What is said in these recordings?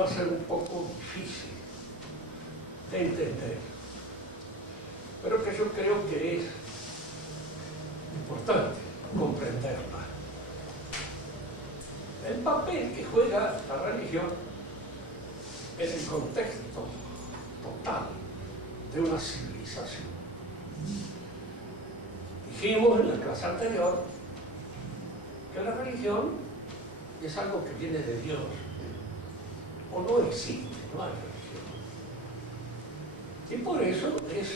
va a ser un poco difícil de entender, pero que yo creo que es importante comprenderla. El papel que juega la religión en el contexto total de una civilización. Dijimos en la clase anterior que la religión es algo que viene de Dios, o no existe, no hay religión. Y por eso es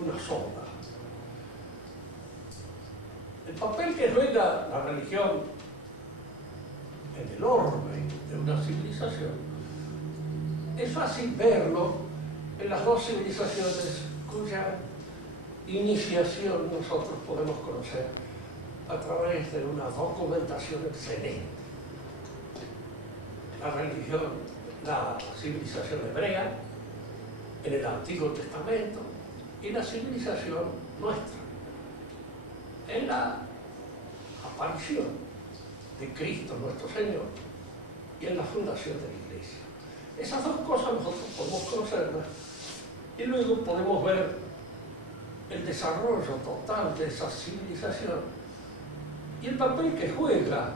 una sombra. El papel que juega la religión en el orden de una civilización es fácil verlo en las dos civilizaciones cuya iniciación nosotros podemos conocer a través de una documentación excelente. La religión, la civilización hebrea en el Antiguo Testamento y la civilización nuestra en la aparición de Cristo nuestro Señor y en la fundación de la Iglesia. Esas dos cosas nosotros podemos conocerlas y luego podemos ver el desarrollo total de esa civilización y el papel que juega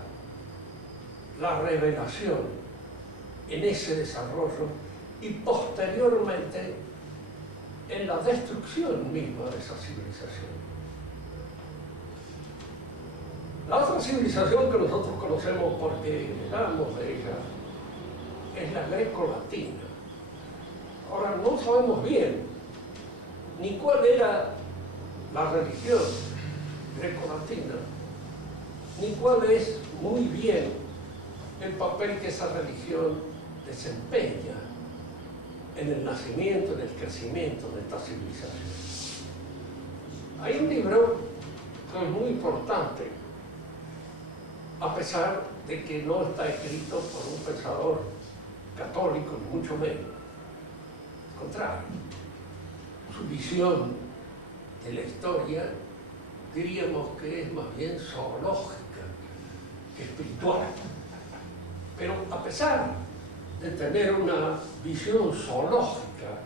la revelación en ese desarrollo y posteriormente en la destrucción misma de esa civilización. La otra civilización que nosotros conocemos porque hablamos de ella es la greco-latina. Ahora, no sabemos bien ni cuál era la religión greco-latina, ni cuál es muy bien el papel que esa religión desempeña en el nacimiento, en el crecimiento de esta civilización. Hay un libro que es muy importante, a pesar de que no está escrito por un pensador católico, ni mucho menos. Al contrario, su visión de la historia diríamos que es más bien zoológica que espiritual. Pero a pesar de tener una visión zoológica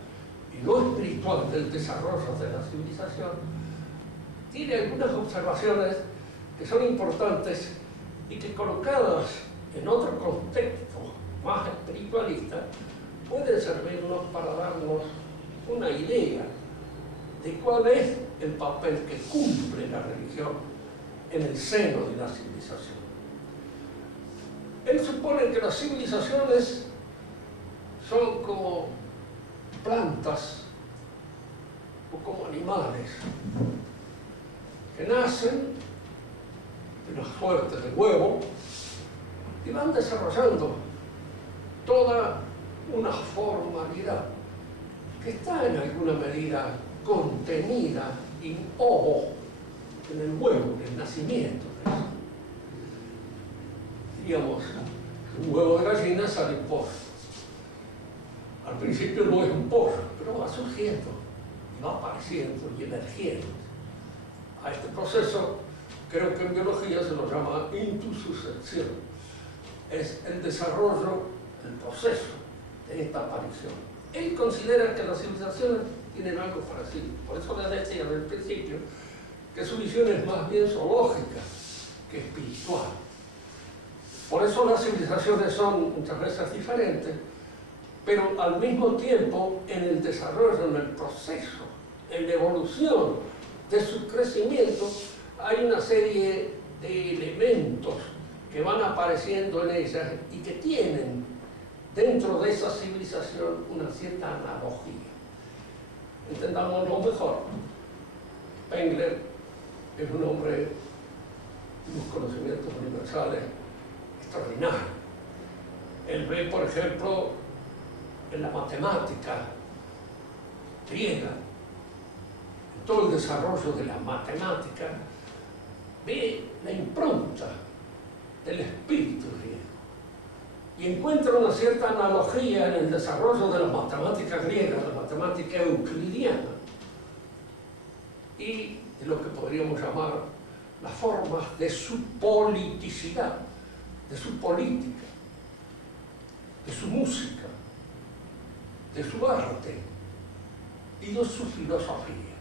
y no espiritual del desarrollo de la civilización, tiene algunas observaciones que son importantes y que colocadas en otro contexto más espiritualista pueden servirnos para darnos una idea de cuál es el papel que cumple la religión en el seno de la civilización. Él supone que las civilizaciones son como plantas o como animales que nacen de la suerte del huevo y van desarrollando toda una formalidad que está en alguna medida contenida in ovo, en el huevo, en el nacimiento. Diríamos, un huevo de gallina sale pollo. Al principio no es un pollo, pero va surgiendo, y va apareciendo y emergiendo. A este proceso, creo que en biología se lo llama intususcepción. Es el desarrollo, el proceso de esta aparición. Él considera que las civilizaciones tienen algo parecido. Por eso les decía al principio que su visión es más bien zoológica que espiritual. Por eso las civilizaciones son muchas veces diferentes, pero al mismo tiempo en el desarrollo, en el proceso, en la evolución de su crecimiento, hay una serie de elementos que van apareciendo en ellas y que tienen dentro de esa civilización una cierta analogía. Entendámoslo mejor. Spengler es un hombre de unos conocimientos universales extraordinarios. Él ve, por ejemplo, en la matemática griega, en todo el desarrollo de la matemática, ve la impronta del espíritu griego y encuentra una cierta analogía en el desarrollo de la matemática griega, la matemática euclidiana, y de lo que podríamos llamar las formas de su politicidad, de su política, de su música, de su arte y de su filosofía.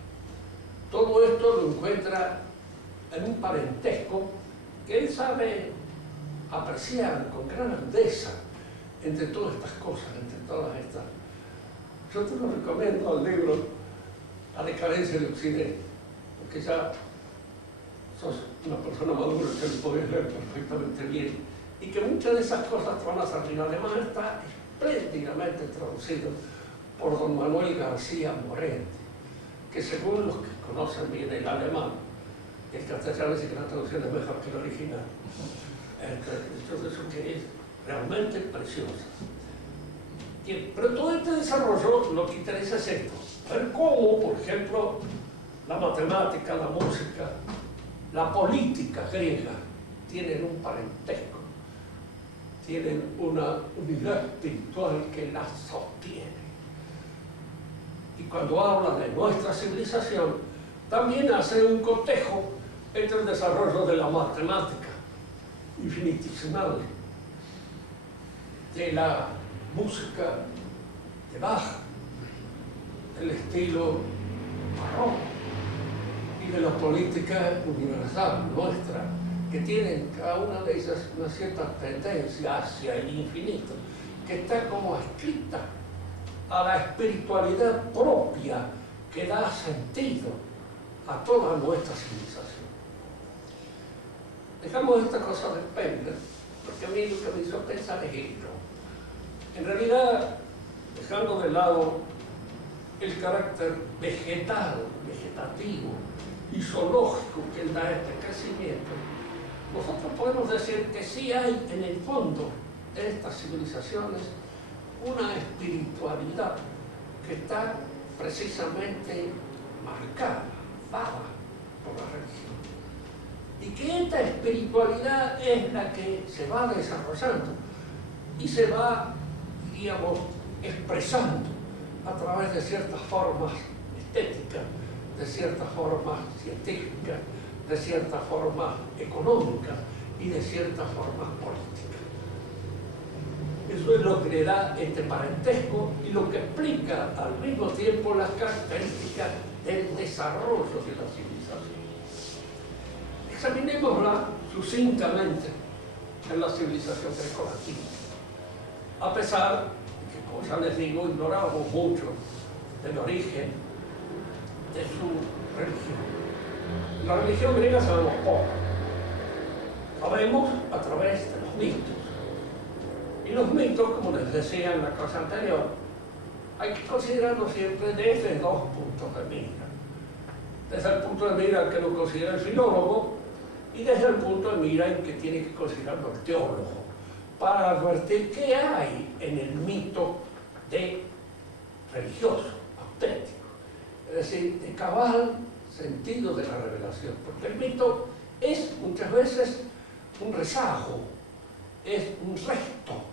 Todo esto lo encuentra en un parentesco que él sabe apreciar con gran agudeza entre todas estas cosas, entre todas estas. Yo te lo recomiendo al libro La decadencia de Occidente, porque ya sos una persona madura que lo podés leer perfectamente bien, y que muchas de esas cosas te van a salir. Además está espléndidamente traducido por don Manuel García Morente, que según los que conocen bien el alemán, el castellano dice que la traducción es mejor que la original. Entonces eso que es realmente preciosa. Bien, pero todo este desarrollo lo que interesa es esto, ver cómo, por ejemplo, la matemática, la música, la política griega tienen un parentesco, tienen una unidad espiritual que las sostiene. Y cuando habla de nuestra civilización, también hace un cotejo entre el desarrollo de la matemática infinitesimal, de la música de Bach, del estilo barroco, y de la política universal nuestra, que tienen cada una de ellas una cierta tendencia hacia el infinito, que está como adscrita a la espiritualidad propia que da sentido a toda nuestra civilización. Dejamos esta cosa de Spengler, porque a mí lo que me hizo pensar es esto. En realidad, dejando de lado el carácter vegetal, vegetativo y zoológico que él da a este crecimiento, nosotros podemos decir que sí hay en el fondo de estas civilizaciones una espiritualidad que está precisamente marcada, dada por la religión. Y que esta espiritualidad es la que se va desarrollando y se va, diríamos, expresando a través de ciertas formas estéticas, de ciertas formas científicas, de ciertas formas económicas y de ciertas formas políticas. Eso es lo que le da este parentesco y lo que explica al mismo tiempo las características del desarrollo de la civilización. Examinémosla sucintamente en la civilización grecolatina. A pesar de que, como ya les digo, ignoramos mucho del origen de su religión. La religión griega sabemos poco. Sabemos a través de los mitos. Y los mitos, como les decía en la clase anterior, hay que considerarlos siempre desde dos puntos de mira. Desde el punto de mira que lo considera el filólogo y desde el punto de mira en que tiene que considerarlo el teólogo, para advertir qué hay en el mito de religioso, auténtico, es decir, de cabal sentido de la revelación, porque el mito es muchas veces un rezago, es un resto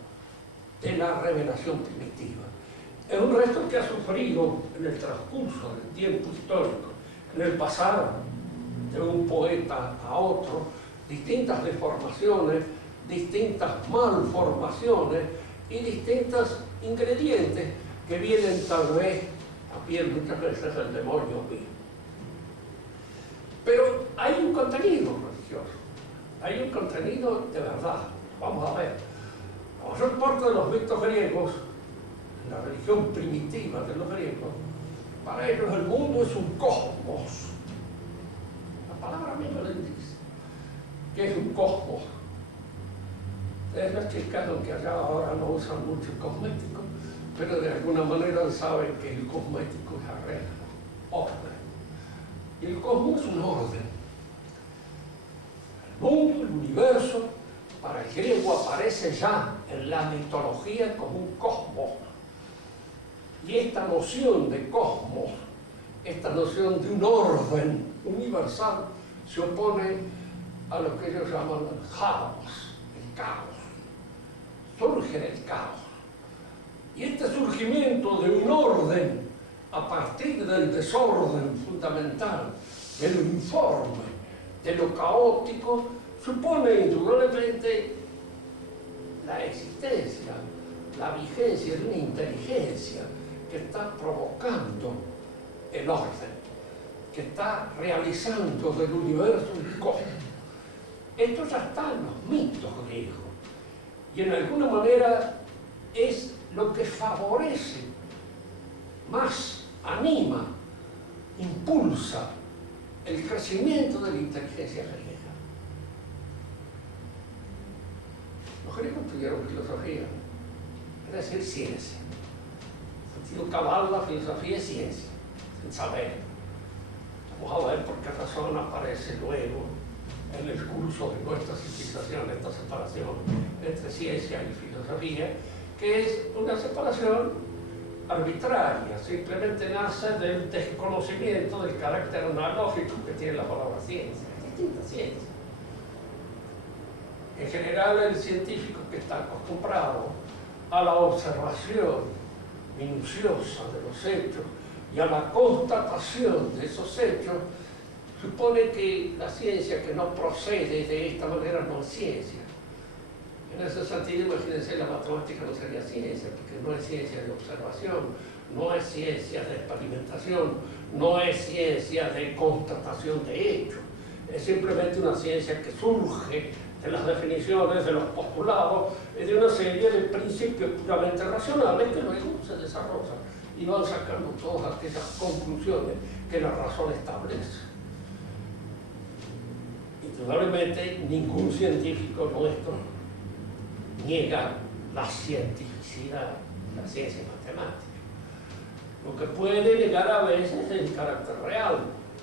de la revelación primitiva. Es un resto que ha sufrido en el transcurso del tiempo histórico, en el pasado de un poeta a otro, distintas deformaciones, distintas malformaciones y distintos ingredientes que vienen tal vez también muchas veces del demonio mismo. Pero hay un contenido religioso, hay un contenido de verdad. Vamos a ver, la mayor parte de los mitos griegos, la religión primitiva de los griegos, para ellos el mundo es un cosmos. La palabra misma les dice que es un cosmos. Ustedes las chicas, aunque allá ahora no usan mucho el cosmético, pero de alguna manera saben que el cosmético es arreglo, orden. Y el cosmos es un orden. El mundo, el universo, para el griego aparece ya en la mitología como un cosmos. Y esta noción de cosmos, esta noción de un orden universal, se opone a lo que ellos llaman el caos, el caos. Surge del caos. Y este surgimiento de un orden a partir del desorden fundamental, de lo informe, de lo caótico, supone indudablemente la existencia, la vigencia de una inteligencia que está provocando el orden, que está realizando del universo un cosmos. Esto ya está en los mitos griegos y en alguna manera es lo que favorece, más anima, impulsa el crecimiento de la inteligencia griega. Los griegos tuvieron filosofía, es decir, ciencia. En sentido cabal, la filosofía es ciencia, sin saber. Vamos a ver por qué razón aparece luego en el curso de nuestra civilización esta separación entre ciencia y filosofía, que es una separación arbitraria, simplemente nace del desconocimiento del carácter analógico que tiene la palabra ciencia. Es distinta ciencia. En general, el científico que está acostumbrado a la observación minuciosa de los hechos y a la constatación de esos hechos, supone que la ciencia que no procede de esta manera no es ciencia. En ese sentido, imagínense, la matemática no sería ciencia, porque no es ciencia de observación, no es ciencia de experimentación, no es ciencia de constatación de hechos. Es simplemente una ciencia que surge de las definiciones, de los postulados, de una serie de principios puramente racionales que luego se desarrollan y van sacando todas aquellas conclusiones que la razón establece. Indudablemente, ningún científico nuestro niega la cientificidad, la ciencia matemática. Lo que puede negar a veces es el carácter real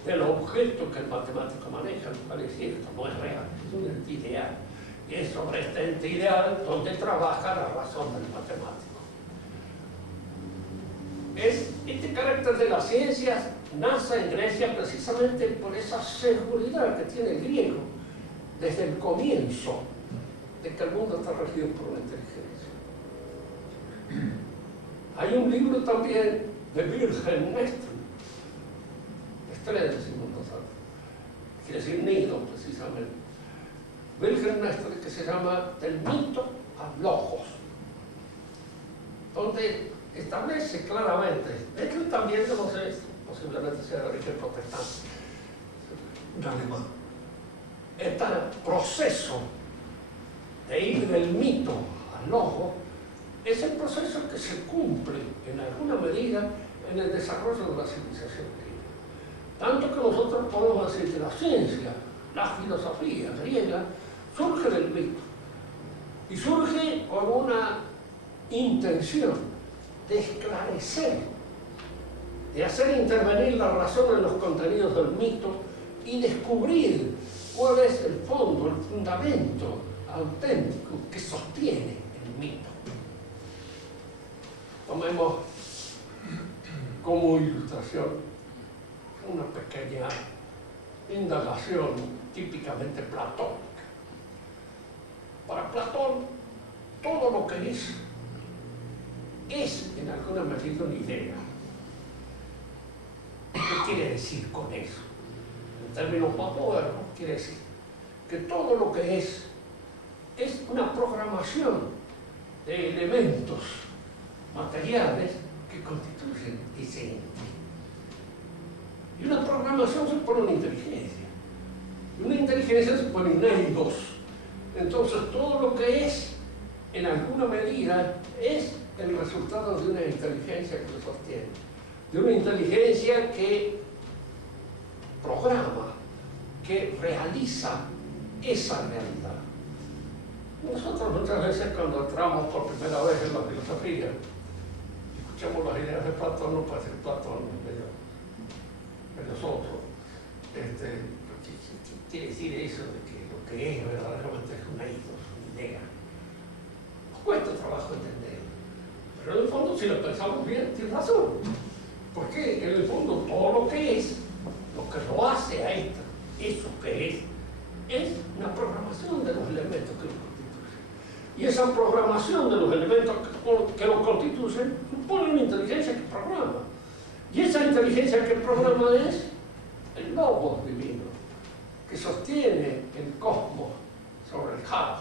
del objeto que el matemático maneja, lo cual es cierto, no es real, es un ente ideal. Y es sobre este ente ideal donde trabaja la razón del matemático. Este carácter de las ciencias nace en Grecia precisamente por esa seguridad que tiene el griego desde el comienzo de que el mundo está regido por una inteligencia. Hay un libro también de Wilhelm Nestor, Estrella de Sigmund Freud, quiere decir nido precisamente. Wilhelm Nestor, que se llama Del mito al logos, donde establece claramente, de hecho también no sé, posiblemente sea de origen protestante, un alemán, este proceso de ir del mito al logo es el proceso que se cumple en alguna medida en el desarrollo de la civilización griega. Tanto que nosotros podemos decir que la ciencia, la filosofía griega, surge del mito y surge con una intención de esclarecer, de hacer intervenir la razón en los contenidos del mito y descubrir cuál es el fondo, el fundamento auténtico que sostiene el mito. Tomemos como ilustración una pequeña indagación típicamente platónica. Para Platón, todo lo que es en alguna medida una idea. ¿Qué quiere decir con eso? En términos más modernos, quiere decir que todo lo que es una programación de elementos materiales que constituyen ese ente. Y una programación supone una inteligencia. Y una inteligencia supone un eidos. Entonces, todo lo que es, en alguna medida, es el resultado de una inteligencia que lo sostiene. De una inteligencia que programa, que realiza esa realidad. Nosotros muchas veces cuando entramos por primera vez en la filosofía, escuchamos las ideas de Platón, no puede ser Platón, medio otro. ¿Qué quiere decir eso de que lo que es verdaderamente es una idea? Nos cuesta trabajo entender, pero en el fondo, si lo pensamos bien, tiene razón. Porque en el fondo todo lo que es, lo que lo hace a esto, eso que es una programación de los elementos que lo constituyen. Y esa programación de los elementos que lo constituyen supone una inteligencia que programa. Y esa inteligencia que programa es el logos divino, que sostiene el cosmos sobre el caos.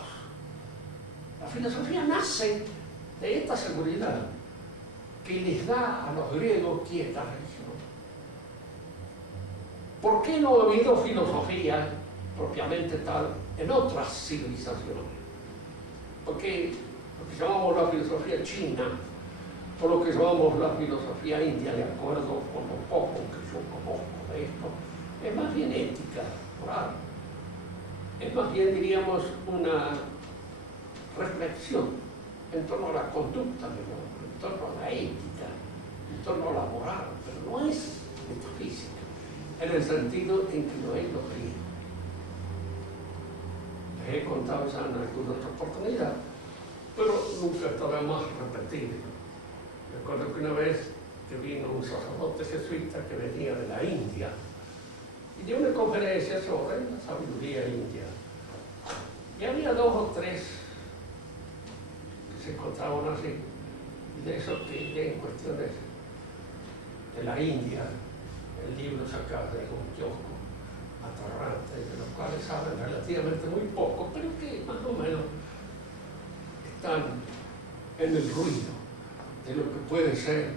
La filosofía nace de esta seguridad. que les da a los griegos quieta religión. ¿Por qué no ha habido filosofía propiamente tal en otras civilizaciones? Porque lo que llamamos la filosofía china o lo que llamamos la filosofía india, de acuerdo con lo poco que yo conozco de esto, es más bien ética, moral. Es más bien, diríamos, una reflexión en torno a la conducta del hombre, en torno a la ética, en torno a la moral, pero no es metafísica, en el sentido en que lo es los griegos. Les he contado ya en alguna otra oportunidad, pero nunca estará más repetido. Recuerdo que una vez que vino un sacerdote jesuita que venía de la India y dio una conferencia sobre la sabiduría india. Y había 2 o 3 que se encontraban así, y de esos que en cuestiones de la India, el libro sacado de algún kiosco atorrante, de los cuales saben relativamente muy poco, pero que más o menos están en el ruido de lo que puede ser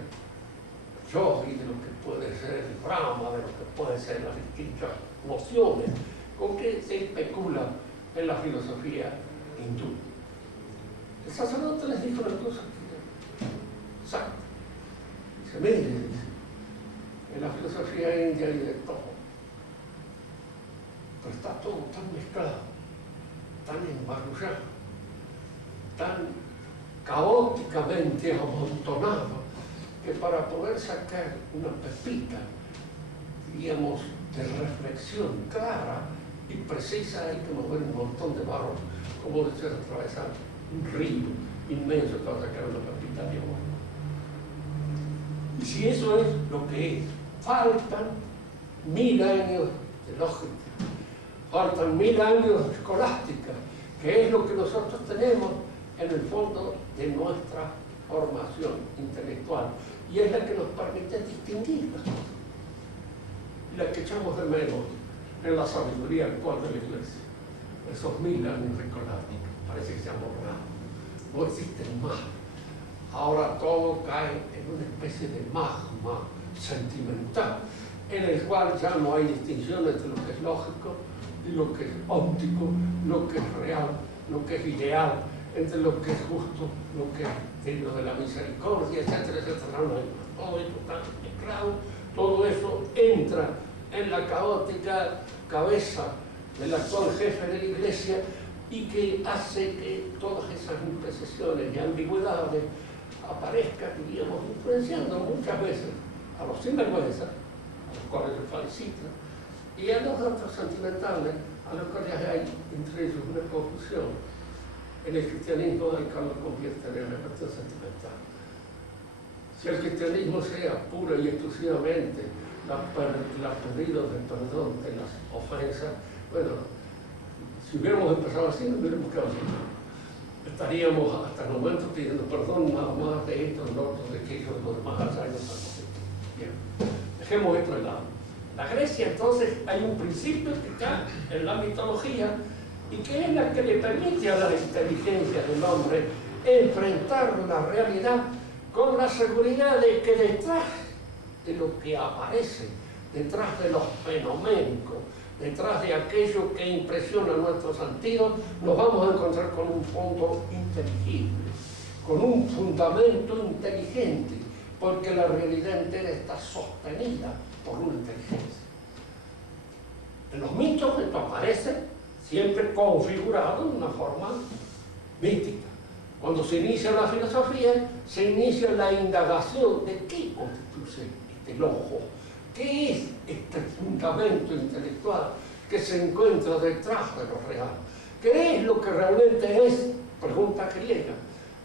yogi, de lo que puede ser el Brahma, de lo que pueden ser las distintas nociones con que se especula en la filosofía hindú. El sacerdote les dijo una cosa exacta. Dice, mire, dice, en la filosofía india hay de todo, pero está todo tan mezclado, tan embarullado, tan caóticamente amontonado, que para poder sacar una pepita, diríamos, de reflexión clara y precisa, hay que mover un montón de barro, como decir, atravesar un río inmenso para sacar una pepita de oro. Y si eso es lo que es, faltan 1000 años de lógica, faltan 1000 años de escolástica, que es lo que nosotros tenemos en el fondo de nuestra formación intelectual, y es la que nos permite distinguir las cosas, y la que echamos de menos en la sabiduría actual de la Iglesia. Esos 1000 años de escolástica parece que se han borrado, no existen más. Ahora todo cae en una especie de magma sentimental, en el cual ya no hay distinción entre lo que es lógico y lo que es óptico, lo que es real, lo que es ideal, entre lo que es justo, lo que es digno de la misericordia, etcétera, etcétera. No hay más. Todo eso está mezclado, todo eso entra en la caótica cabeza del actual jefe de la Iglesia y que hace que todas esas imprecisiones y ambigüedades aparezcan, diríamos, influenciando muchas veces a los sinvergüenzas, a los cuales se felicita, y a los otros sentimentales, a los cuales hay entre ellos una confusión. En el cristianismo hay que lo convierten en una cuestión sentimental. Si el cristianismo sea pura y exclusivamente la pedido de perdón de las ofensas, bueno, si hubiéramos empezado así, no hubiéramos quedado así. Estaríamos hasta el momento pidiendo perdón nada más de esto, de lo otro, de aquello, de los demás años. Bien, dejemos esto de lado. La Grecia, entonces, hay un principio que está en la mitología y que es la que le permite a la inteligencia del hombre enfrentar la realidad con la seguridad de que detrás de lo que aparece, detrás de los fenoménicos, detrás de aquello que impresiona nuestros sentidos, nos vamos a encontrar con un fondo inteligible, con un fundamento inteligente, porque la realidad entera está sostenida por una inteligencia. En los mitos esto aparece siempre configurado en una forma mítica. Cuando se inicia la filosofía, se inicia la indagación de qué constituye este ojo, qué es este fundamento intelectual que se encuentra detrás de lo real, qué es lo que realmente es, pregunta griega.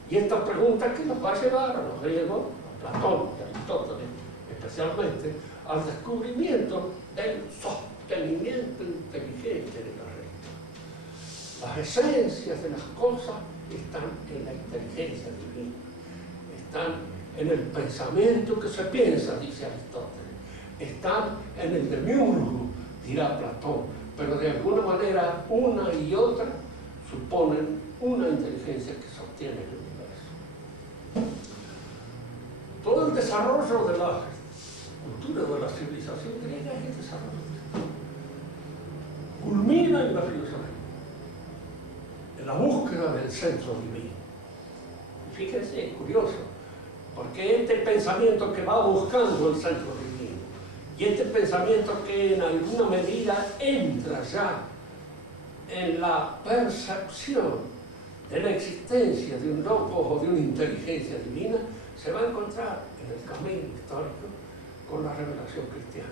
Y esta pregunta que nos va a llevar a los griegos, a Platón y a Aristóteles especialmente, al descubrimiento del sostenimiento inteligente de la realidad. Las esencias de las cosas están en la inteligencia divina, están en el pensamiento que se piensa, dice Aristóteles, están en el demiurgo, dirá Platón, pero de alguna manera una y otra suponen una inteligencia que sostiene el universo. Todo desarrollo de la cultura, de la civilización griega, es el desarrollo. Culmina en la Jerusalén, en la búsqueda del centro divino. Y fíjense, es curioso, porque este pensamiento que va buscando el centro divino, y este pensamiento que en alguna medida entra ya en la percepción de la existencia de un logos o de una inteligencia divina, se va a encontrar en el camino histórico con la revelación cristiana.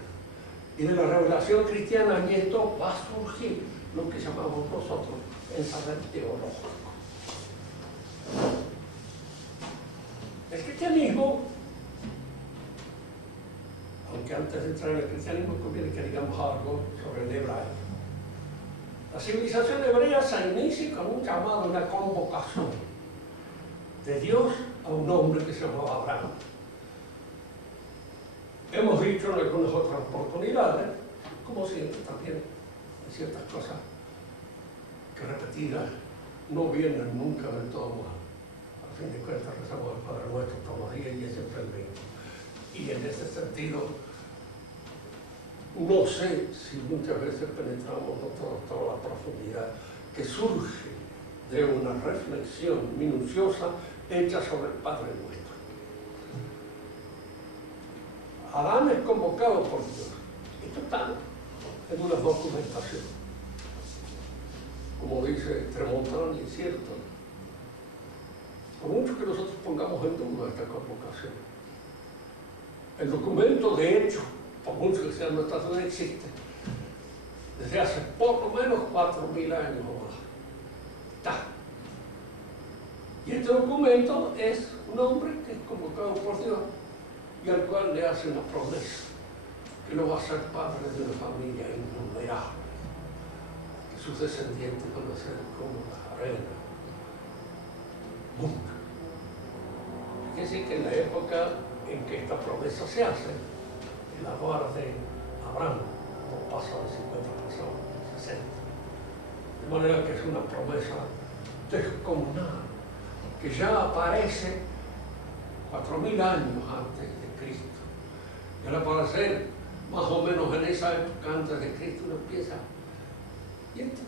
Y de la revelación cristiana y esto va a surgir lo que llamamos nosotros el saber teológico. El cristianismo, aunque antes de entrar en el cristianismo conviene que digamos algo sobre el hebraico. La civilización hebrea se inicia con un llamado, una convocación de Dios a un hombre que se llamaba Abraham. Hemos dicho en algunas otras oportunidades, como siempre también, en ciertas cosas que repetidas no vienen nunca del todo mal. Al fin de cuentas rezamos al Padre Nuestro todos los días y es siempre el mismo. Y en ese sentido, no sé si muchas veces penetramos toda la profundidad que surge de una reflexión minuciosa hecha sobre el Padre Nuestro. Adán es convocado por Dios. Esto está en una documentación. Como dice Tremontani, es cierto. Por mucho que nosotros pongamos en duda esta convocación, el documento de hecho, por mucho que sea nuestra duda, existe desde hace por lo menos 4.000 años o más. Está. Y este documento es un hombre que es convocado por Dios y al cual le hace una promesa, que no va a ser padre de una familia innumerable, que sus descendientes van a ser como las arenas. Nunca. Fíjense que en la época en que esta promesa se hace, en la vara de Abraham, no pasa de 50 personas, 60. De manera que es una promesa descomunal, que ya aparece 4.000 años antes de Cristo. Y al aparecer más o menos en esa época antes de Cristo, uno empieza. ¿Y esto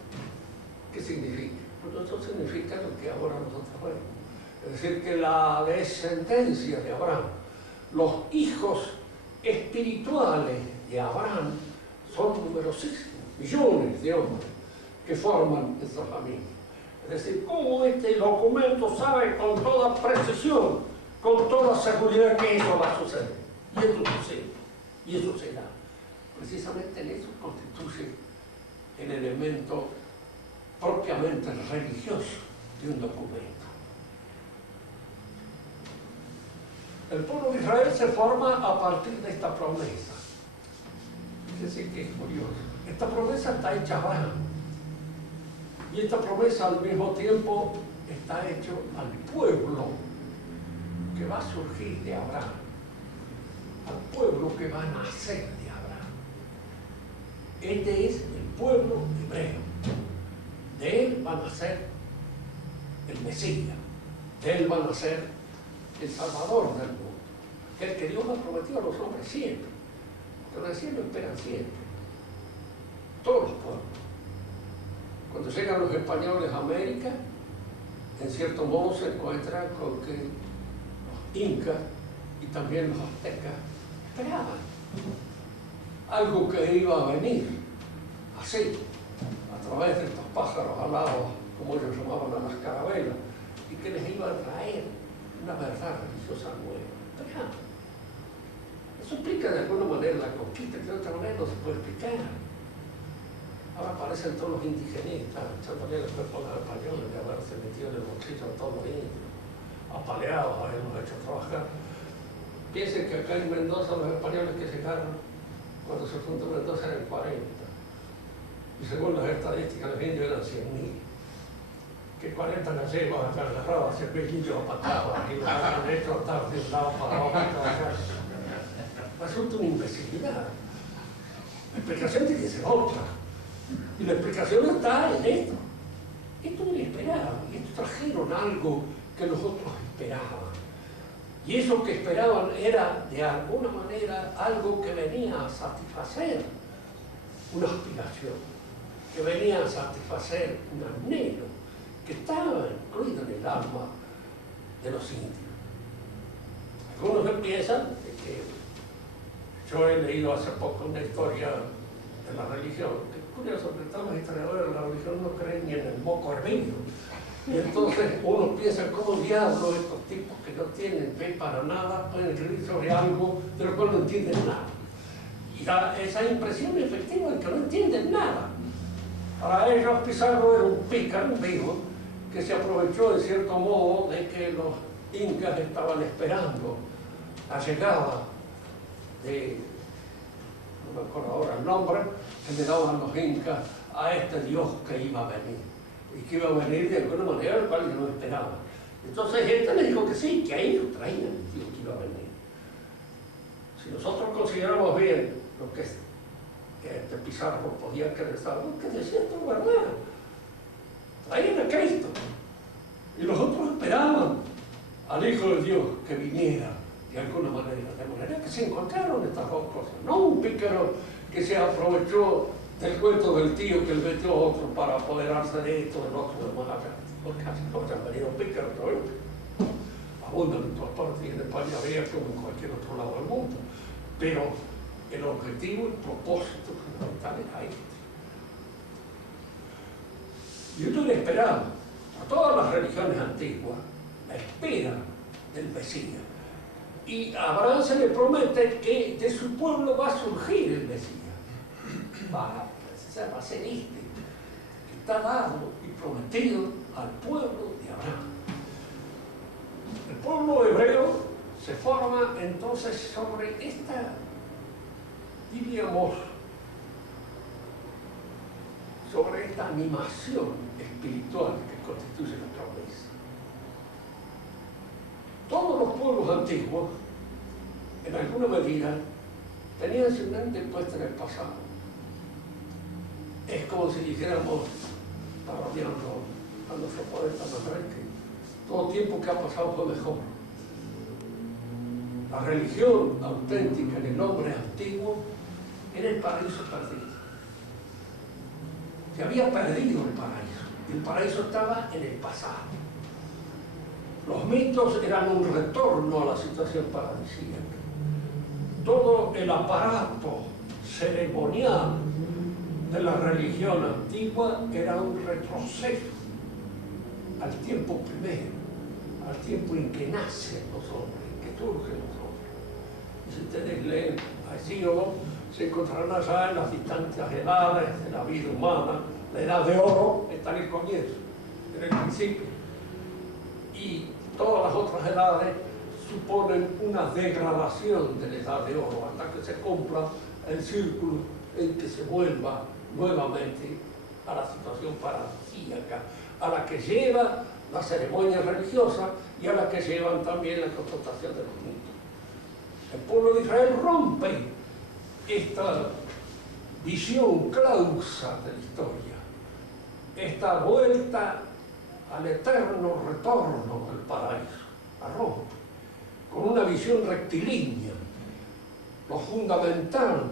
qué significa? Pues esto significa lo que ahora nosotros vemos. Es decir, que la descendencia de Abraham, los hijos espirituales de Abraham, son numerosísimos, millones de hombres que forman esa familia. Es decir, cómo este documento sabe con toda precisión, con toda seguridad que eso va a suceder. Y eso sucede, y eso será. Precisamente en eso constituye el elemento propiamente religioso de un documento. El pueblo de Israel se forma a partir de esta promesa. Fíjense que es curioso. Esta promesa está hecha a Abraham. Y esta promesa al mismo tiempo está hecha al pueblo que va a surgir de Abraham. Al pueblo que va a nacer de Abraham. Este es el pueblo hebreo. De él va a nacer el Mesías. De él va a nacer el Salvador del mundo, el que Dios ha prometido a los hombres siempre, porque recién lo esperan siempre, todos los pueblos. Cuando llegan los españoles a América, en cierto modo se encuentran con que los incas y también los aztecas esperaban algo que iba a venir así, a través de estos pájaros alados, como ellos llamaban a las carabelas, y que les iba a traer una verdad religiosa nueva. Eso explica de alguna manera la conquista, que de otra manera no se puede explicar. Ahora aparecen todos los indigenistas, echándole el cuerpo a los españoles de haberse metido en el bolsillo a todos los indios, apaleados, a haberlos hecho trabajar. Piensen que acá en Mendoza los españoles que llegaron, cuando se fundó Mendoza, eran 40. Y según las estadísticas, los indios eran 100.000. Que 40 gallegos acá agarrados, hacer pellillos a patadas, y los han hecho estar de un lado para otro. Resulta una imbecilidad. La explicación tiene que ser otra. Y la explicación está en esto. Esto no lo esperaban, y esto trajeron algo que los otros esperaban. Y eso que esperaban era, de alguna manera, algo que venía a satisfacer una aspiración, que venía a satisfacer un anhelo, que estaba incluido en el alma de los indios. Algunos empiezan de que yo he leído hace poco una historia de la religión, que es curioso, que todos los historiadores de la religión no creen ni en el moco hervido. Y entonces uno piensa, ¿cómo diablos estos tipos que no tienen fe para nada pueden escribir sobre algo de lo cual no entienden nada? Y da esa impresión efectiva de que no entienden nada. Para ellos Pizarro era un pícaro, un vivo, que se aprovechó de cierto modo de que los incas estaban esperando la llegada de, no me acuerdo ahora el nombre, que le daban los incas a este dios que iba a venir. Y que iba a venir de alguna manera, al cual no esperaban. Entonces este le dijo que sí, que ahí lo traían el dios que iba a venir. Si nosotros consideramos bien lo que este Pizarro podía creer, sabemos que decía esto es verdad. Traían a Cristo. Y los otros esperaban al Hijo de Dios que viniera de alguna manera. De manera que se encontraron estas dos cosas. No un pícaro que se aprovechó del cuento del tío que le metió a otro para apoderarse de esto, del otro, de más allá. Porque así no se han venido pícaros todavía. Abundan en todas partes y en España había como en cualquier otro lado del mundo. Pero el objetivo, el propósito fundamental era este. Y uno le esperaba a todas las religiones antiguas la espera del Mesías. Y a Abraham se le promete que de su pueblo va a surgir el Mesías. Va a ser este, que está dado y prometido al pueblo de Abraham. El pueblo hebreo se forma entonces sobre esta, diríamos, sobre esta animación espiritual que constituye la promesa. Todos los pueblos antiguos, en alguna medida, tenían su mente puesta en el pasado. Es como si dijéramos, parodiando a nuestro poeta Manuel, que todo tiempo que ha pasado fue mejor. La religión auténtica en el hombre antiguo era el paraíso perdido. Se había perdido el paraíso. El paraíso estaba en el pasado. Los mitos eran un retorno a la situación paradisíaca. Todo el aparato ceremonial de la religión antigua era un retroceso al tiempo primero, al tiempo en que nacen los hombres, en que surgen los hombres. Y si ustedes leen a Hesíodo, se encontrarán allá en las distantes edades de la vida humana. La edad de oro está en el comienzo, en el principio. Y todas las otras edades suponen una degradación de la edad de oro hasta que se cumpla el círculo en que se vuelva nuevamente a la situación paradisíaca, a la que lleva la ceremonia religiosa y a la que llevan también la confrontación de los mitos. El pueblo de Israel rompe esta visión clausa de la historia, esta vuelta al eterno retorno del paraíso, la rompe, con una visión rectilínea. Lo fundamental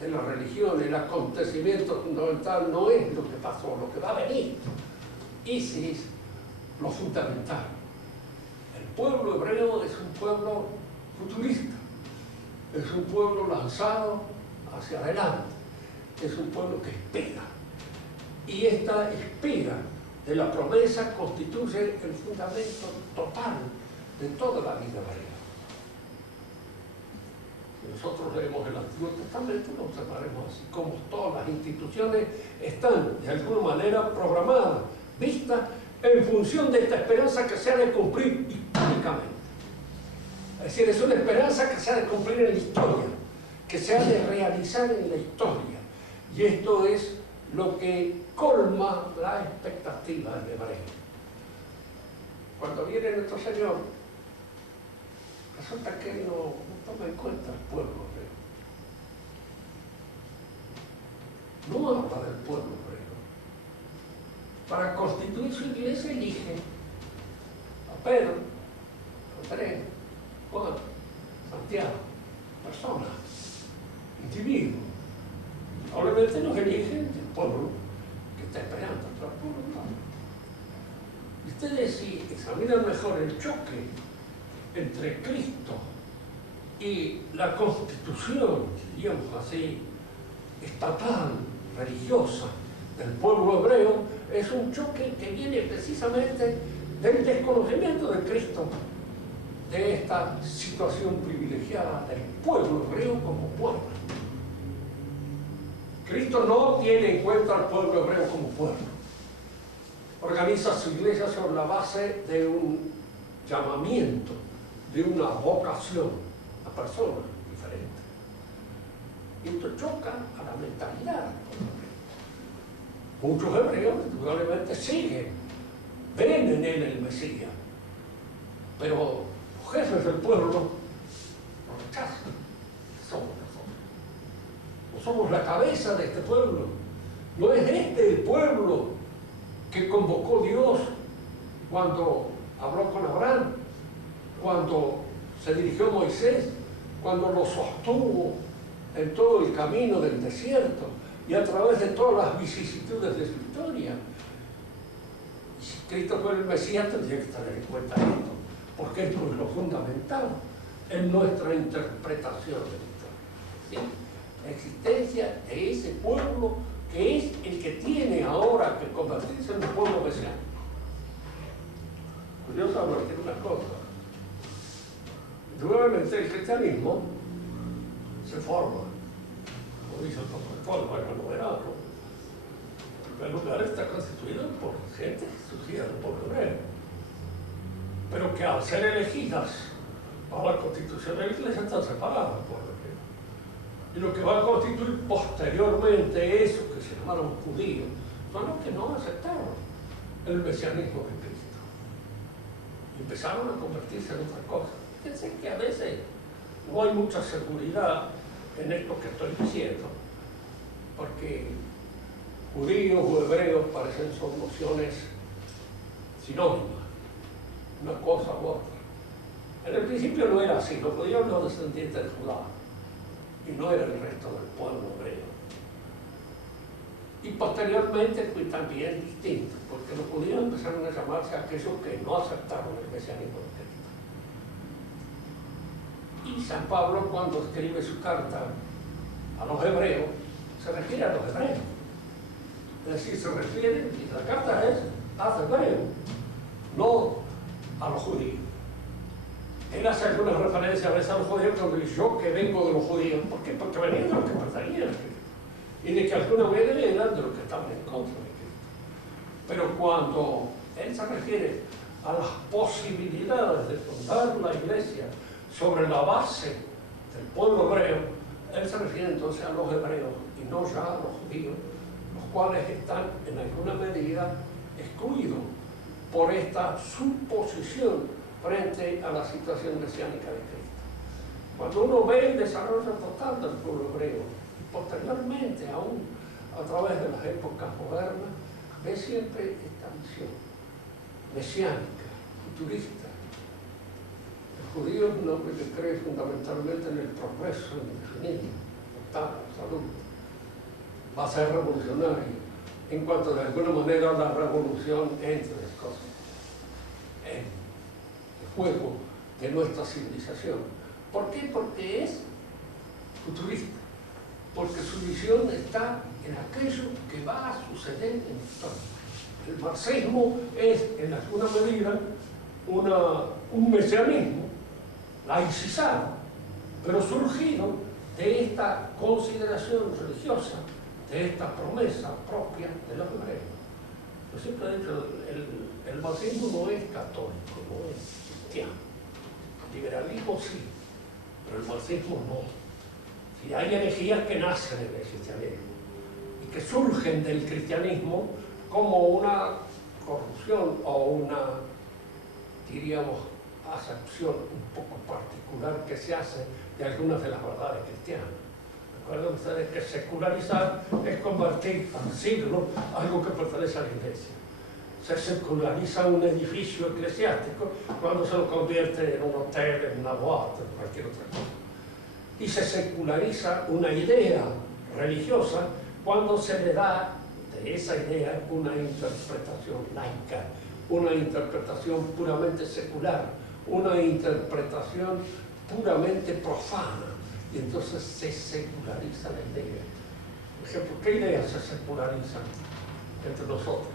de la religión, el acontecimiento fundamental no es lo que pasó, lo que va a venir. Ese es lo fundamental. El pueblo hebreo es un pueblo futurista, es un pueblo lanzado hacia adelante, es un pueblo que espera. Y esta espera de la promesa constituye el fundamento total de toda la vida hebrea. Si nosotros leemos el Antiguo Testamento, lo observaremos así, como todas las instituciones están de alguna manera programadas, vistas en función de esta esperanza que se ha de cumplir históricamente. Es decir, es una esperanza que se ha de cumplir en la historia, que se ha de realizar en la historia. Y esto es lo que colma la expectativa del hebreo. Cuando viene nuestro Señor, resulta que Él no toma en cuenta al pueblo hebreo. No habla del pueblo hebreo. Para constituir su iglesia elige a Pedro, a Andrés, Juan, Santiago, personas, individuos. Probablemente nos eligen del pueblo que está esperando, pero el pueblo no. Y ustedes, si examinan mejor el choque entre Cristo y la constitución, diríamos así, estatal, religiosa del pueblo hebreo, es un choque que viene precisamente del desconocimiento de Cristo, de esta situación privilegiada del pueblo hebreo como pueblo. Cristo no tiene en cuenta al pueblo hebreo como pueblo. Organiza su iglesia sobre la base de un llamamiento, de una vocación a personas diferentes. Y esto choca a la mentalidad del pueblo hebreo. Muchos hebreos, indudablemente, siguen, ven en él el Mesías, pero los jefes del pueblo lo rechazan. Somos nosotros. No somos la cabeza de este pueblo. No es este el pueblo que convocó Dios cuando habló con Abraham, cuando se dirigió a Moisés, cuando lo sostuvo en todo el camino del desierto y a través de todas las vicisitudes de su historia. Y si Cristo fue el Mesías, tendría que tener en cuenta esto, porque esto es lo fundamental en nuestra interpretación de la historia. ¿Sí? La existencia de ese pueblo que es el que tiene ahora que convertirse en un pueblo mesiánico. Curioso advertir una cosa. Indudablemente el cristianismo se forma, como dice el Papa Pablo Verano. En primer lugar está constituido por gente que surgía del pueblo hebreo, pero que al ser elegidas para la constitución de la iglesia están separadas del pueblo hebreo. Y lo que va a constituir posteriormente eso que se llamaron judíos son los que no aceptaron el mesianismo de Cristo y empezaron a convertirse en otra cosa. Fíjense que a veces no hay mucha seguridad en esto que estoy diciendo, porque judíos o hebreos parecen son nociones sinónimas, una cosa u otra. En el principio no era así, los judíos eran los descendientes de Judá y no era el resto del pueblo hebreo. Y posteriormente fue también distinto, porque los judíos empezaron a llamarse a aquellos que no aceptaron el mesianismo de Cristo. Y San Pablo, cuando escribe su carta a los hebreos, se refiere a los hebreos. Es decir, se refiere, y la carta es a los hebreos, no a los judíos. Él hace algunas referencias a veces a los judíos cuando dice yo que vengo de los judíos. ¿Por qué? Porque venían de los que perseguían a Cristo. Y de que alguna manera eran de los que estaban en contra de Cristo. Pero cuando él se refiere a las posibilidades de fundar la iglesia sobre la base del pueblo hebreo, él se refiere entonces a los hebreos y no ya a los judíos, los cuales están en alguna medida excluidos por esta suposición frente a la situación mesiánica de Cristo. Cuando uno ve el desarrollo total del pueblo hebreo, y posteriormente aún a través de las épocas modernas, ve siempre esta visión mesiánica, futurista. El judío es un hombre que cree fundamentalmente en el progreso indefinido, total, absoluto. Va a ser revolucionario, en cuanto de alguna manera la revolución entre las cosas en el juego de nuestra civilización. ¿Por qué? Porque es futurista, porque su visión está en aquello que va a suceder en la historia. El marxismo es, en alguna medida, un mesianismo laicizado, pero surgido de esta consideración religiosa, de esta promesa propia de los hebreos. Yo siempre he dicho, el marxismo no es católico, no es cristiano. El liberalismo sí, pero el marxismo no. Si hay herejías que nacen en el cristianismo y que surgen del cristianismo como una corrupción o una, diríamos, acepción un poco particular que se hace de algunas de las verdades cristianas. Recuerden ustedes que secularizar es convertir al siglo algo que pertenece a la iglesia. se seculariza un edificio eclesiástico cuando se lo convierte en un hotel, en una boate, en cualquier otra cosa. Y se seculariza una idea religiosa cuando se le da de esa idea una interpretación laica, una interpretación puramente secular, una interpretación puramente profana, y entonces se seculariza la idea. Por ejemplo, ¿qué ideas se secularizan entre nosotros?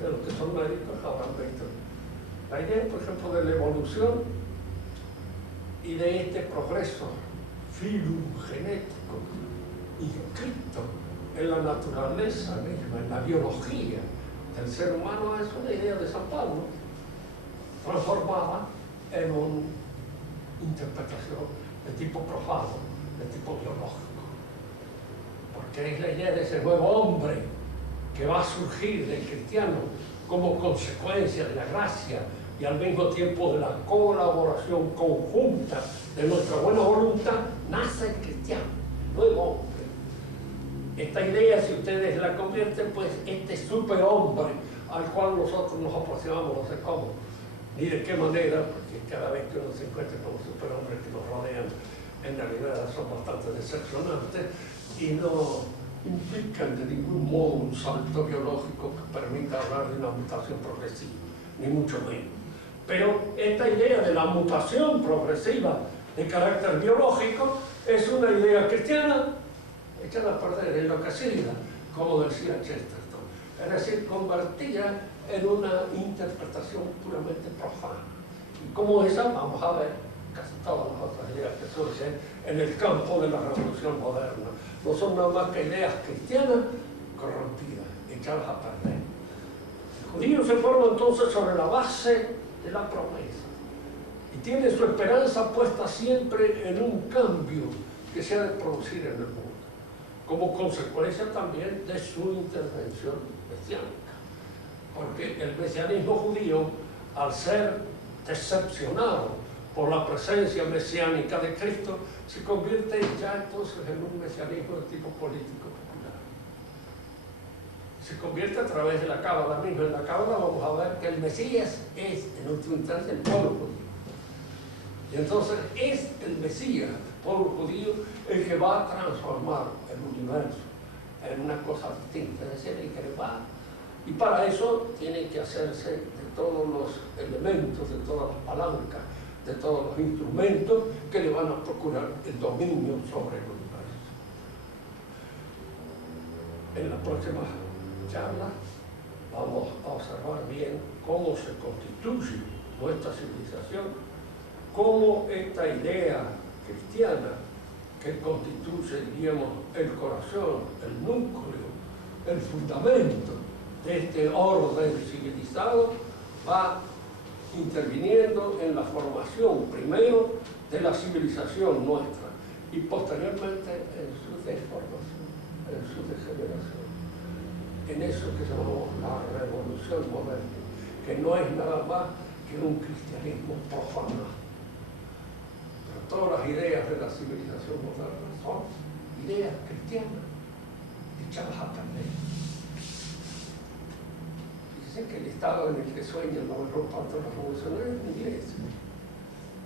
Los que son médicos habrán visto la idea, por ejemplo, de la evolución y de este progreso filogenético inscrito en la naturaleza misma, en la biología del ser humano, es una idea de San Pablo transformada en una interpretación de tipo profano, de tipo biológico, porque es la idea de ese nuevo hombre que va a surgir del cristiano como consecuencia de la gracia y al mismo tiempo de la colaboración conjunta de nuestra buena voluntad. Nace el cristiano, nuevo hombre. Esta idea, si ustedes la convierten, pues este superhombre al cual nosotros nos aproximamos, no sé cómo ni de qué manera, porque cada vez que uno se encuentra con los superhombres que nos rodean, en realidad son bastante decepcionantes y no implican de ningún modo un salto biológico que permita hablar de una mutación progresiva, ni mucho menos. Pero esta idea de la mutación progresiva de carácter biológico es una idea cristiana echada a perder, enloquecida, como decía Chesterton, es decir, convertida en una interpretación puramente profana. Y como esa, vamos a ver casi todas las otras ideas que surgen en el campo de la revolución moderna. No son nada más que ideas cristianas corrompidas, echadas a perder. El judío se forma entonces sobre la base de la promesa y tiene su esperanza puesta siempre en un cambio que se ha de producir en el mundo, como consecuencia también de su intervención mesiánica. Porque el mesianismo judío, al ser decepcionado por la presencia mesiánica de Cristo, se convierte ya entonces en un mesianismo de tipo político popular. Se convierte a través de la Cábala misma. En la Cábala vamos a ver que el Mesías es, en última instancia, el pueblo judío. Y entonces es el Mesías, el pueblo judío, el que va a transformar el universo en una cosa distinta, es decir, el que va. Y para eso tiene que hacerse de todos los elementos, de todas las palancas, de todos los instrumentos que le van a procurar el dominio sobre el universo. En la próxima charla vamos a observar bien cómo se constituye nuestra civilización, cómo esta idea cristiana que constituye, diríamos, el corazón, el núcleo, el fundamento de este orden civilizado, va interviniendo en la formación primero de la civilización nuestra y posteriormente en su deformación, en su degeneración, en eso que llamamos la revolución moderna, que no es nada más que un cristianismo profano. Pero todas las ideas de la civilización moderna son ideas cristianas echadas a perder. Fíjense que el estado en el que sueña la mayor parte de los revolucionarios es la iglesia.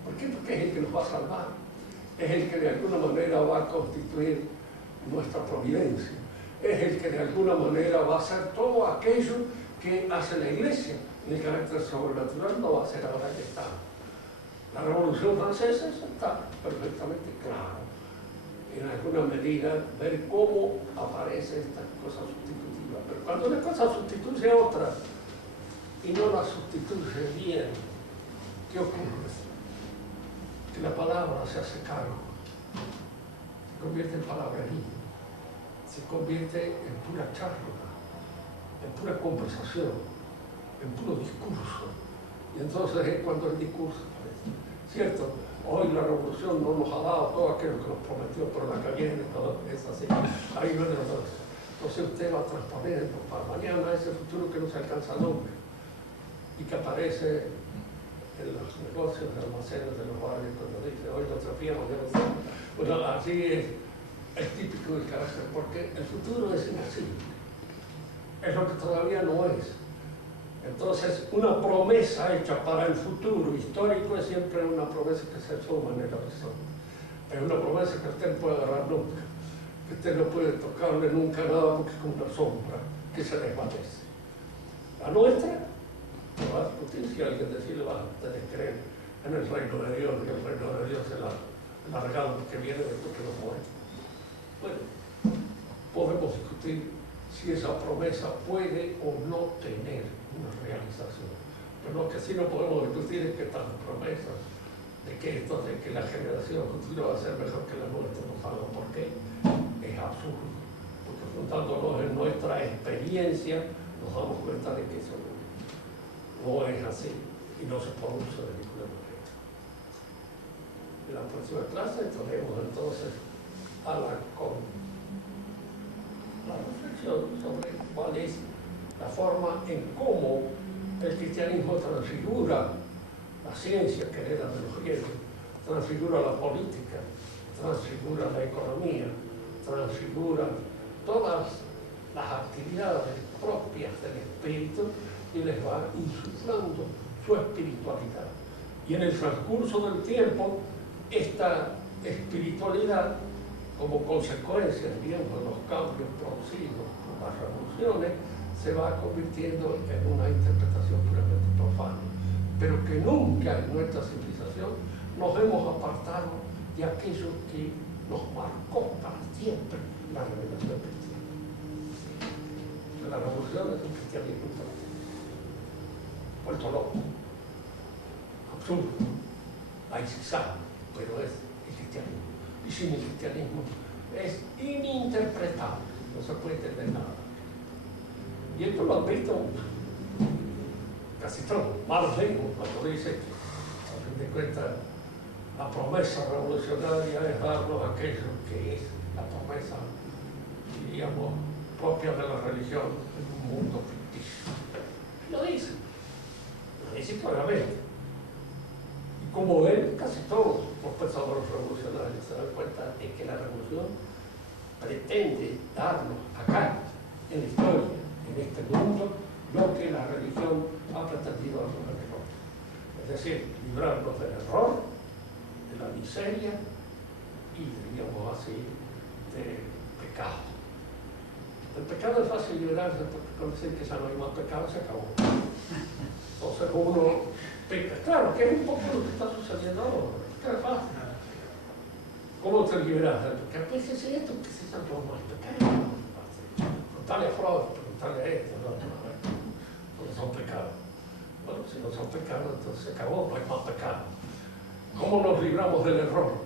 ¿Por qué? Porque es el que nos va a salvar, es el que de alguna manera va a constituir nuestra providencia, es el que de alguna manera va a hacer todo aquello que hace la iglesia. El carácter sobrenatural no va a ser ahora que está. La Revolución Francesa, eso está perfectamente claro. En alguna medida, ver cómo aparece esta cosa sustitutiva. Pero cuando una cosa sustituye a otra y no la sustituye bien, ¿qué ocurre? Que la palabra se hace cargo, se convierte en palabrería, se convierte en pura charla, en pura conversación, en puro discurso. Y entonces es cuando el discurso aparece. ¿Cierto? Hoy la revolución no nos ha dado todo aquello que nos prometió, pero la que viene no es así. Ahí viene la cosa. Entonces usted va transponiendo para mañana ese futuro que no se alcanza nunca y que aparece en los negocios de almacenes de los barrios cuando dice hoy lo trapiamos, ya lo sé. Bueno, así es típico del carácter, porque el futuro es inaccesible. es lo que todavía no es. Entonces, una promesa hecha para el futuro histórico es siempre una promesa que se suma en el horizonte. Es una promesa que usted no puede agarrar nunca, que usted no puede tocarle nunca nada porque es como una sombra que se desvanece. La nuestra, se va a discutir si alguien decide va a tener que creer en el reino de Dios, y el reino de Dios es la regalo que viene después que nos muere. Bueno, podemos discutir si esa promesa puede o no tener una realización. Pero lo que sí no podemos discutir es que estas promesas de que la generación futura va a ser mejor que la nuestra, no sabemos por qué, es absurdo. Porque juntándonos en nuestra experiencia, nos damos cuenta de que eso no es así y no se produce de ninguna manera. En la próxima clase entraremos entonces a la reflexión sobre cuál es la forma en cómo el cristianismo transfigura la ciencia que hereda de los griegos, transfigura la política, transfigura la economía, transfigura todas las actividades propias del espíritu y les va insuflando su espiritualidad. Y en el transcurso del tiempo, esta espiritualidad, como consecuencia, digamos, de los cambios producidos por las revoluciones, se va convirtiendo en una interpretación puramente profana, pero que nunca en nuestra civilización nos hemos apartado de aquello que nos marcó para siempre la revelación cristiana. La revolución es un cristianismo vuelto loco, absurdo, laicizado, pero es el cristianismo. Y sin el cristianismo es ininterpretable, no se puede entender nada. Y esto lo han visto casi todos, malos mismos, cuando dice que, a fin de cuentas, la promesa revolucionaria es darnos aquello que es la promesa, diríamos, propia de la religión en un mundo ficticio. Lo dice claramente. Y como él, casi todos los pensadores revolucionarios se dan cuenta de que la revolución pretende darnos acá, en la historia, en este mundo, lo que la religión ha pretendido darnos en el otro. Es decir, librarnos del error, de la miseria y, diríamos así, del pecado. El pecado es fácil liberarse porque con decir que ya no hay más pecado se acabó. Entonces uno peca. Claro, que es un poco lo que está sucediendo ahora. Es fácil. ¿Cómo te liberas del pecado? Pues es esto que se llama más pecado. Preguntarle a Freud, preguntarle a esto, no son pecados. Bueno, si no son pecados, entonces se acabó, no hay más pecado. ¿Cómo nos libramos del error?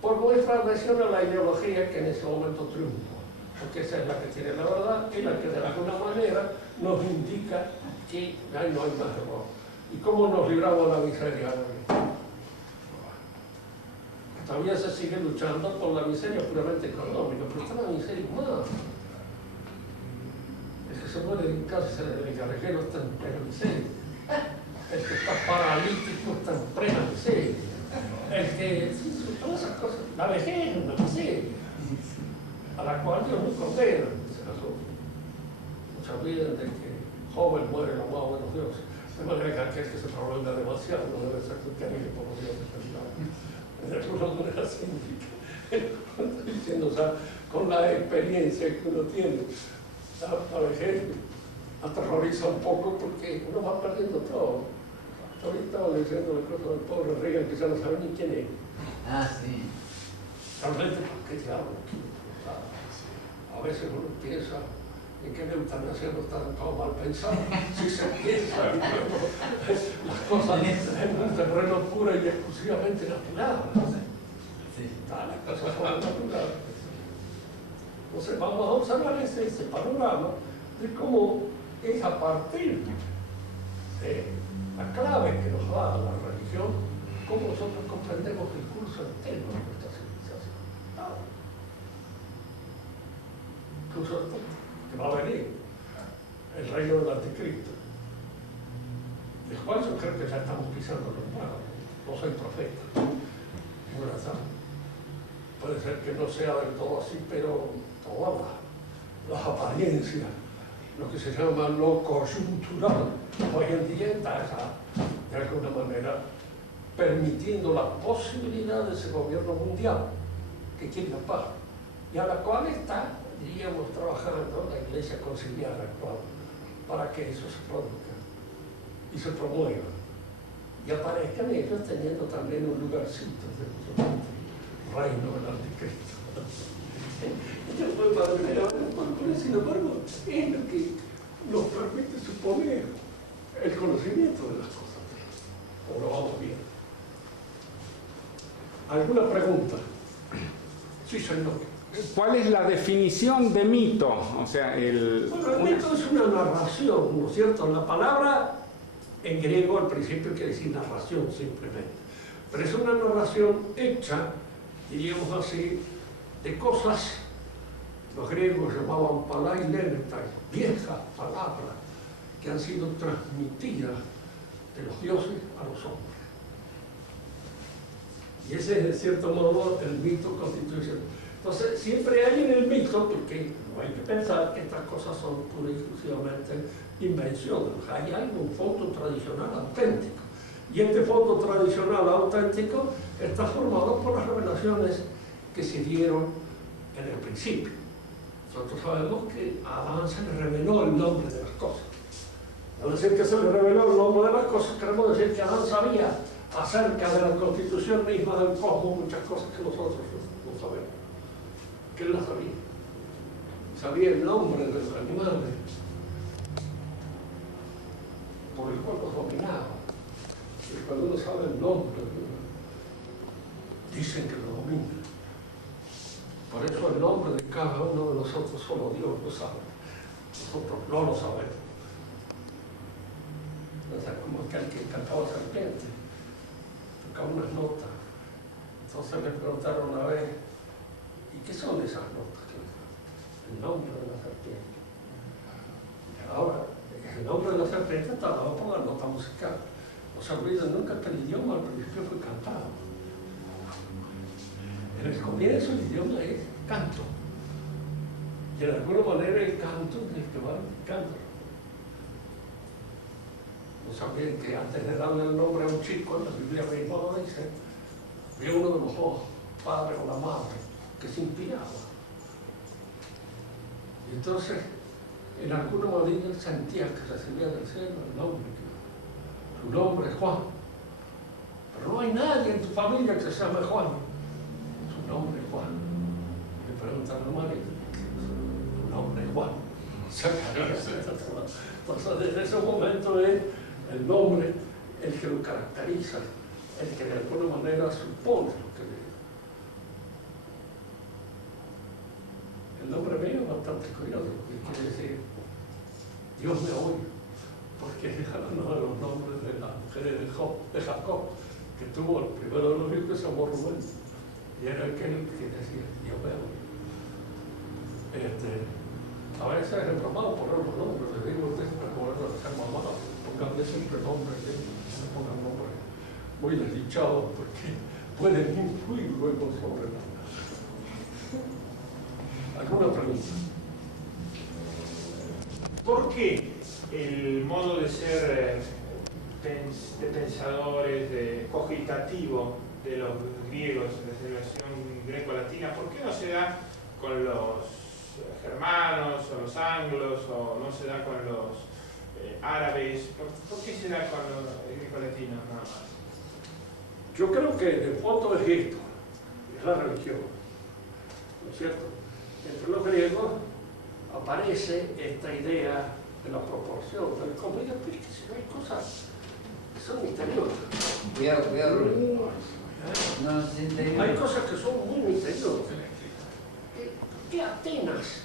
Por nuestra adhesión a la ideología que en ese momento triunfa. Porque esa es la que tiene la verdad y la que de alguna manera nos indica que ahí no hay más error. ¿Y cómo nos libramos de la miseria? Todavía se sigue luchando por la miseria puramente económica, pero está la miseria humana. El que se muere en cárcel, el carretero está en plena miseria. El que está paralítico está en plena miseria. El que, sí, todas esas cosas, la vejez es una miseria, a la cual Dios nos condena. No se olviden de que joven muere la más buenos dioses. De manera que aquel que se prolonga demasiado no debe ser cristiano por los dioses de alguna manera significa. Diciendo, o sea, con la experiencia que uno tiene, la vejez aterroriza un poco porque uno va perdiendo todo. Ahorita estaba leyendo la cosa del pobre Reagan que ya no sabe ni quién es. Ah, sí. Realmente, ¿por qué diablos? A veces uno piensa en que la eutanasia no está todo mal pensado. Si se piensa en las cosas en un terreno pura y exclusivamente natural. Sí. Las cosas son naturales. Entonces vamos a observar ese panorama de cómo es a partir de la clave que nos da la religión, cómo nosotros comprendemos el curso entero de nuestra civilización. Incluso que va a venir el reino del anticristo, del cual yo creo que ya estamos pisando los palos. No soy profeta, ninguna santa. Puede ser que no sea del todo así, pero todas las apariencias lo que se llama lo coyuntural, hoy en día está de alguna manera permitiendo la posibilidad de ese gobierno mundial que quiere la paz y a la cual está, diríamos, trabajando la Iglesia Conciliar actual para que eso se produzca y se promueva y aparezcan ellos teniendo también un lugarcito dentro del reino del anticristo. Esto fue para primera vez, pero sin embargo es lo que nos permite suponer el conocimiento de las cosas, como lo vamos viendo. ¿Alguna pregunta? Sí, señor. ¿Cuál es la definición de mito? O sea, Bueno, el mito es una narración, ¿no es cierto? La palabra en griego al principio quiere decir narración simplemente, pero es una narración hecha, diríamos así, de cosas, los griegos llamaban palailenetai, viejas palabras que han sido transmitidas de los dioses a los hombres. Y ese es, de cierto modo, el mito constitucional. Entonces, siempre hay en el mito, porque no hay que pensar que estas cosas son pura y exclusivamente invenciones. Hay algo, un fondo tradicional auténtico. Y este fondo tradicional auténtico está formado por las revelaciones que se dieron en el principio. Nosotros sabemos que a Adán se le reveló el nombre de las cosas. Al decir que se le reveló el nombre de las cosas, queremos decir que Adán sabía acerca de la constitución misma del cosmos muchas cosas que nosotros no sabemos. Que él las sabía. Sabía el nombre de los animales por el cual los dominaba. Y cuando uno sabe el nombre, dicen que lo domina. Por eso el nombre de cada uno de nosotros solo Dios lo sabe. Nosotros no lo sabemos. O sea, como aquel que cantaba serpiente, tocaba unas notas. Entonces le preguntaron una vez, ¿y qué son esas notas? El nombre de la serpiente. Ahora, el nombre de la serpiente está dado por la nota musical. No se olviden nunca que el idioma al principio fue cantado. En el comienzo el idioma es canto. Y de alguna manera el canto es el que va indicando. No sabían que antes de darle el nombre a un chico, en la Biblia misma lo dice, había uno de los dos, padre o la madre, que se inspiraba. Y entonces, en alguna manera sentía que recibía del cielo el nombre. Su nombre es Juan. Pero no hay nadie en tu familia que se llame Juan. Su nombre es Juan. Le preguntaron a María, su nombre es Juan. Entonces, desde ese momento es el nombre el que lo caracteriza, el que de alguna manera supone lo que es. El nombre mío es bastante curioso, porque quiere decir Dios me oye, porque es uno de los nombres de las mujeres de Jacob, que tuvo el primero de los hijos que se llamó Rubén, y era aquel que decía Dios me oye. A veces es bromado por los nombres, les digo a ustedes para poder ser mamá, ponganle siempre nombres, no pongan nombres muy desdichados, porque pueden influir luego sobre la. ¿Alguna pregunta? ¿Por qué el modo de ser de pensadores, de cogitativo de los griegos, de civilización greco-latina, por qué no se da con los germanos o los anglos o no se da con los árabes? ¿Por qué se da con los greco-latinos nada más? Yo creo que de fondo es esto, es la religión, ¿no es cierto? Entre los griegos aparece esta idea de la proporción, pero como digo, pues, si no hay cosas que son misteriosas. Cuidado, Rubén. No se entendió. Hay cosas que son muy misteriosas. ¿Qué Atenas?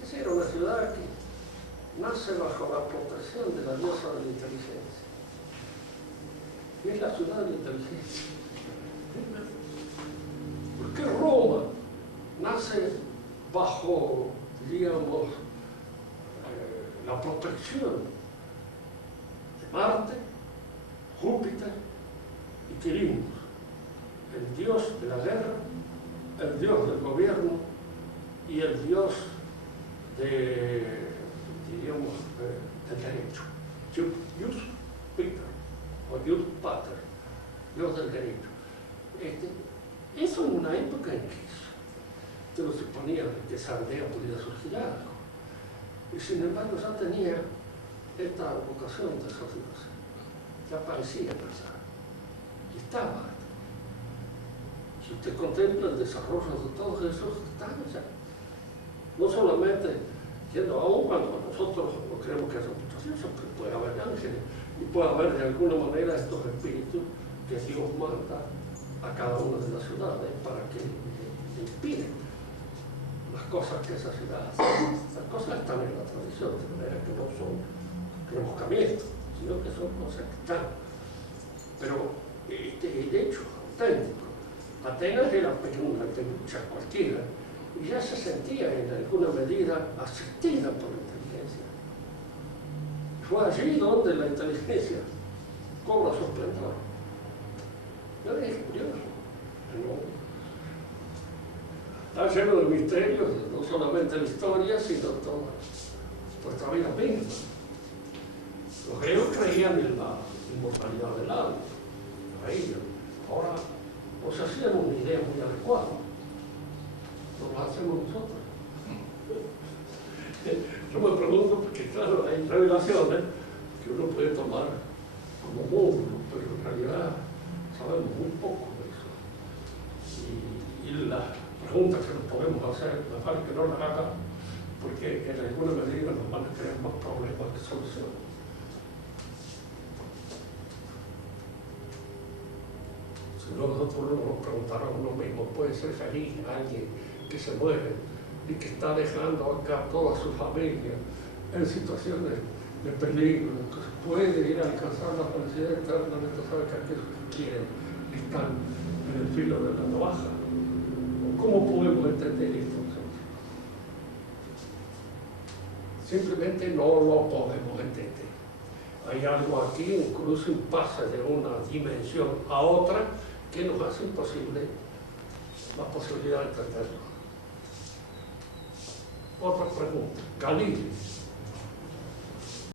Fíjese, era una ciudad que nace bajo la protección de la diosa de la inteligencia. Y es la ciudad de la inteligencia. ¿Por qué Roma nace bajo, diríamos, la protección de Marte, Júpiter y Quirinus, el dios de la guerra, el dios del gobierno y el dios de, diríamos, el derecho. Jus Peter o Jus Pater, Dios del derecho. Eso en una época en que se lo suponía que esa aldea podía surgir algo. Y sin embargo ya tenía esta vocación de sacerdocio. Ya parecía pasar. Y estaba. Si usted contempla el desarrollo de todos esos, están ya. No solamente yendo aún cuando nosotros no creemos que haya muchos dioses, pero puede haber ángeles y puede haber de alguna manera estos espíritus que Dios manda a cada una de las ciudades para que inspiren las cosas que esa ciudad hace. Las cosas están en la tradición, de manera que no son rebuscamientos, sino que son cosas que están. Pero el hecho auténtico, Atenas era una lucha cualquiera, y ya se sentía en alguna medida asistida por la inteligencia. Fue allí donde la inteligencia cobra su esplendor. Yo dije, curioso, está lleno de misterios, no solamente la historia, sino toda nuestra vida misma. Los griegos creían en la inmortalidad del alma, creían. Ahora nos hacían una idea muy adecuada. No lo hacemos nosotros. Yo me pregunto, porque claro, hay revelaciones que uno puede tomar como módulo, pero en realidad sabemos muy poco de eso. Y las preguntas que nos podemos hacer, me parece que no las haga, porque en alguna medida nos van a crear más problemas que soluciones. Si no, nosotros nos preguntáramos uno mismo, ¿puede ser feliz alguien que se muere y que está dejando acá toda su familia en situaciones de peligro, que se puede ir a alcanzar la felicidad eterna, no sabe que aquellos que quieren están en el filo de la navaja? ¿Cómo podemos entender esto nosotros? Simplemente no lo podemos entender. Hay algo aquí, incluso un pase de una dimensión a otra, que nos hace imposible la posibilidad de entenderlo. Otra pregunta. Galileo.